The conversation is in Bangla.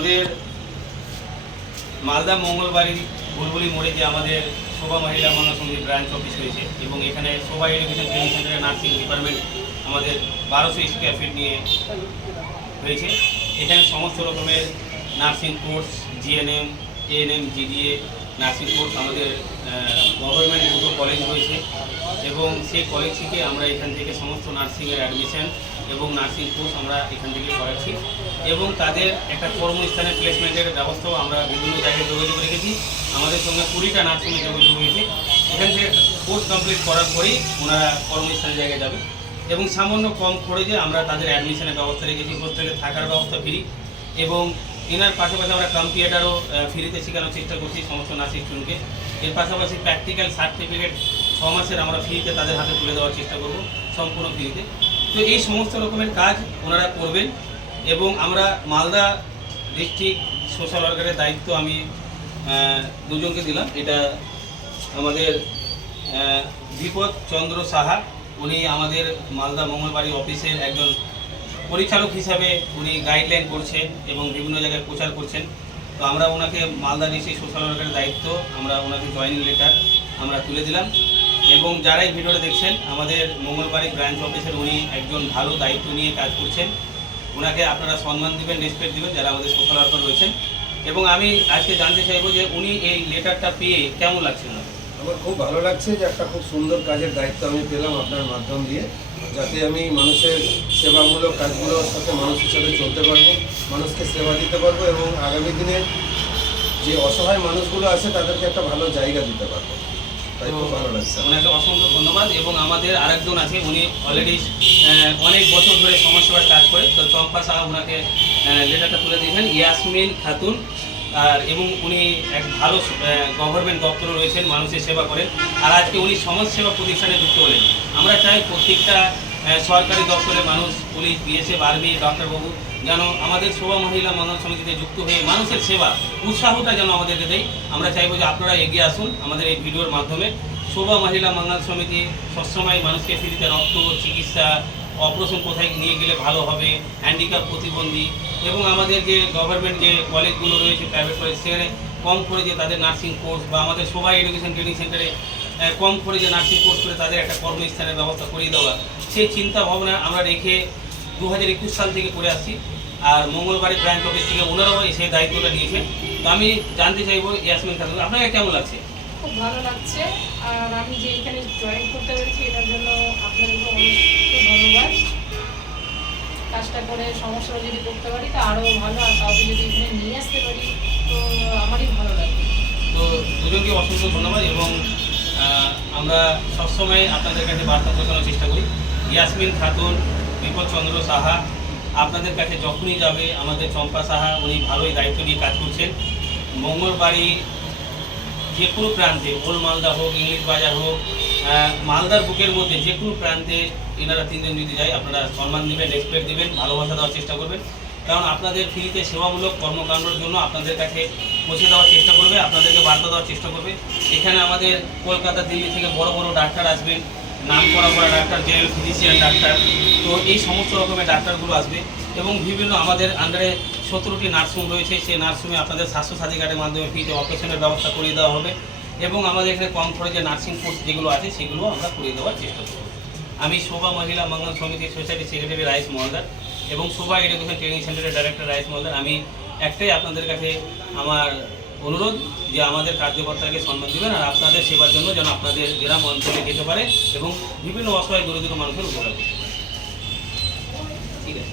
আমাদের মালদা মঙ্গলবাড়ি বুলবুলি মোড়ে যে আমাদের শোভা মহিলা মঙ্গল সমিতি ব্রাঞ্চ অফিস রয়েছে এবং এখানে শোভা এডুকেশন ট্রেনিং সেন্টারে নার্সিং ডিপার্টমেন্ট আমাদের 1200 স্কোয়ার ফিট নিয়ে হয়েছে। এখানে সমস্ত রকমের nursing course, GNM, ANM, GDA nursing course আমাদের গভর্নমেন্ট দুটো কলেজ রয়েছে এবং সেই কলেজ থেকে আমরা এখান থেকে সমস্ত নার্সিংয়ের অ্যাডমিশন এবং নার্সিং কোর্স আমরা এখান থেকে করাচ্ছি এবং তাদের একটা কর্মস্থানে প্লেসমেন্টের ব্যবস্থাও আমরা বিভিন্ন জায়গায় যোগাযোগ রেখেছি। আমাদের সঙ্গে 20টা নার্সিংয়ে যোগাযোগ হয়েছে। এখান থেকে কোর্স কমপ্লিট করার পরেই ওনারা কর্মস্থানের জায়গায় যাবে এবং সামান্য কম খরচে আমরা তাদের অ্যাডমিশনের ব্যবস্থা রেখেছি। হোস্টেলে থাকার ব্যবস্থা ফ্রি এবং এনার পাশাপাশি আমরা কম্পিউটারও ফ্রিতে শেখানোর চেষ্টা করছি সমস্ত নার্সিং স্টুডেন্টকে। এর পাশাপাশি প্র্যাকটিক্যাল সার্টিফিকেট 6 মাসের আমরা ফ্রিতে তাদের হাতে তুলে দেওয়ার চেষ্টা করব, সম্পূর্ণ ফ্রিতে। তো এই সমস্ত রকমের কাজ ওনারা করবেন এবং আমরা মালদা ডিস্ট্রিক্ট সোশ্যাল ওয়ার্কারের দায়িত্ব আমি দুজনকে দিলাম। এটা আমাদের বিপদ চন্দ্র সাহা, উনি আমাদের মালদা মঙ্গলবাড়ি অফিসের একজন পরিচালক হিসাবে উনি গাইডলাইন করছেন এবং বিভিন্ন জায়গায় প্রচার করছেন। তো আমরা ওনাকে মালদা ডিস্ট্রিক্ট সোশ্যাল ওয়ার্কারের দায়িত্ব আমরা ওনাকে জয়েনিং লেটার আমরা তুলে দিলাম এবং যারা এই ভিডিওটা দেখছেন আমাদের মঙ্গলবাড়ি ব্রাঞ্চ অফিসের উনি একজন ভালো দায়িত্ব নিয়ে কাজ করছেন। ওনাকে আপনারা সম্মান দেবেন, রেসপেক্ট দেবেন যারা আমাদের সোশ্যাল ওয়ার্কার রয়েছেন। এবং আমি আজকে জানতে চাইবো যে উনি এই লেটারটা পেয়ে কেমন লাগছে না? আমার খুব ভালো লাগছে যে একটা খুব সুন্দর কাজের দায়িত্ব আমি পেলাম আপনার মাধ্যম দিয়ে, যাতে আমি মানুষের সেবামূলক কাজগুলোর সাথে মানুষের সাথে চলতে পারবো, মানুষকে সেবা দিতে পারবো এবং আগামী দিনে যে অসহায় মানুষগুলো আছে তাদেরকে একটা ভালো জায়গা দিতে পারবো। তাই খুব ভালো লাগছে। ওনাকে অসংখ্য ধন্যবাদ। এবং আমাদের আরেকজন আছে, উনি অলরেডি অনেক বছর ধরে সমাজসেবার কাজ করে। তো চম্পা সাহা ওনাকে লেটারটা তুলে দিয়েছেন, ইয়াসমিন খাতুন। আর এবং উনি এক ভালো গভর্নমেন্ট দপ্তরে রয়েছেন, মানুষের সেবা করেন। আর আজকে উনি সমাজসেবা প্রতিষ্ঠানে যুক্ত হলেন। আমরা চাই প্রত্যেকটা সরকারি দপ্তরে মানুষ, পুলিশ, বিএসএফ, আর্মি, ডাক্তারবাবু যেন আমাদের শোভা মহিলা মঙ্গল সমিতিতে যুক্ত হয়ে মানুষের সেবা উৎসাহটা যেন আমাদেরকে দেয়। আমরা চাইবো যে আপনারা এগিয়ে আসুন আমাদের এই ভিডিওর মাধ্যমে। শোভা মহিলা মঙ্গল সমিতি সবসময় মানুষকে ফ্রিতে রক্ত, চিকিৎসা, অপারেশন কোথায় নিয়ে গেলে ভালো হবে, হ্যান্ডিক্যাপ, প্রতিবন্ধী এবং আমাদের যে গভর্নমেন্ট যে কলেজগুলো রয়েছে, প্রাইভেট কলেজ, সেখানে কম খরচে তাদের নার্সিং কোর্স বা আমাদের শোভা এডুকেশন ট্রেনিং সেন্টারে কম খরচে নার্সিং কোর্স করে তাদের একটা কর্মস্থানের ব্যবস্থা করিয়ে দেওয়া, সেই চিন্তা ভাবনা আমরা রেখে 2021 সাল থেকে করে আসছি। আর মঙ্গলবাড়ি ব্রাঞ্চ অফিস থেকে ওনারাও সেই দায়িত্বটা নিয়েছেন। তো আমি জানতে চাইবো ইয়াসমিন খাতুন, আপনাকে কেমন লাগছে? খুব ভালো লাগছে। আর আমি যে এখানে জয়েন করতে পেরেছি এটার জন্য আপনাদের অনেক ধন্যবাদ। কাজটা করে সমস্যা যদি করতে পারি তো আরও ভালো, আর কাউকে যদি এখানে নিয়ে আসতে পারি তো আমারই ভালো লাগবে। তো দুজনকে অসংখ্য ধন্যবাদ এবং আমরা সবসময় আপনাদের কাছে বার্তা পৌঁছানোর চেষ্টা করি। ইয়াসমিন খাতুন, বিপদ চন্দ্র সাহা আপনাদের কাছে যখনই যাবে, আমাদের চম্পা সাহা উনি ভালোই দায়িত্ব নিয়ে কাজ করছেন। মঙ্গলবাড়ি যে কোনো প্রান্তে, ওল মালদা হোক, ইংলিশ বাজার হোক, মালদার বুকের মধ্যে যে কোনো প্রান্তে এনারা তিনজন যদি যায় আপনারা সম্মান দেবেন, রেসপেক্ট দেবেন, ভালোবাসা দেওয়ার চেষ্টা করবেন। কারণ আপনাদের ফ্রিতে সেবামূলক কর্মকাণ্ডের জন্য আপনাদের কাছে পৌঁছে দেওয়ার চেষ্টা করবে, আপনাদেরকে বার্তা দেওয়ার চেষ্টা করবে। এখানে আমাদের কলকাতা, দিল্লি থেকে বড় বড় ডাক্তার আসবেন, নাম করা ডাক্তার, জেনারেল ফিজিশিয়ান ডাক্তার। তো এই সমস্ত রকমের ডাক্তারগুলো আসবে এবং বিভিন্ন আমাদের আন্ডারে 17টি নার্সিং রয়েছে। সেই নার্সিংয়ে আপনাদের স্বাস্থ্যসাথী কার্ডের মাধ্যমে ফ্রিতে অপারেশনের ব্যবস্থা করিয়ে দেওয়া হবে এবং আমাদের এখানে কম খরচে নার্সিং কোর্স যেগুলো আছে সেগুলো আমরা করিয়ে দেওয়ার চেষ্টা করব। আমি শোভা মহিলা মঙ্গল সমিতির সোসাইটি সেক্রেটারি রাইস মহলদার এবং শোভা এডুকেশন ট্রেনিং সেন্টারের ডাইরেক্টর রাইস মহলদার। আমি একটাই আপনাদের কাছে আমার অনুরোধ যে আমাদের কার্যকর্তাকে সম্মান দেবেন আর আপনাদের সেবার জন্য যেন আপনাদের গ্রাম অঞ্চলে যেতে পারে এবং বিভিন্ন অসহায় দরিদ্র মানুষের উপকার করতে পারে। ঠিক আছে।